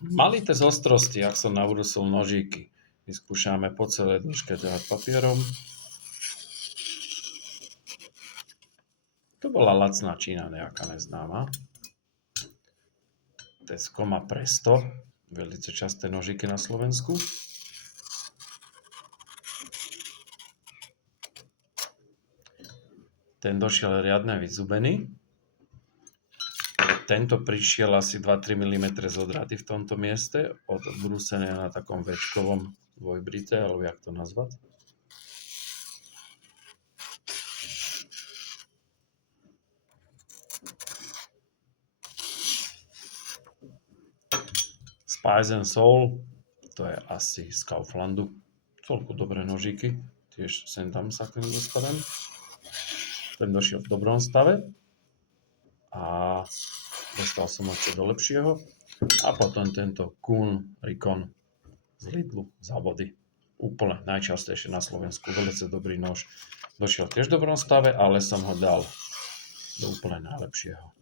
Malý test ostrosti, ak som navrúsil nožíky. Vyskúšame po celej dĺžke ťahať papierom. To bola lacná Čína, nejaká neznáma. Tescoma Presto, veľmi časté nožíky na Slovensku. Ten došiel riadne vyzubený. Tento prišiel asi 2-3 mm z odraty v tomto mieste, odbrúsené na takom večkovom dvojbrite, alebo jak to nazvať. Spice and Soul, to je asi z Kauflandu. Celku dobré nožíky, tiež sem tam sa k nim dostanem. Ten došiel v dobrom stave a dostal som ho ešte do lepšieho. A potom tento Kuhn Rikon z Lidlu za body. Úplne najčastejšie na Slovensku, veľmi dobrý nož. Došiel tiež v dobrom stave, ale som ho dal do úplne najlepšieho.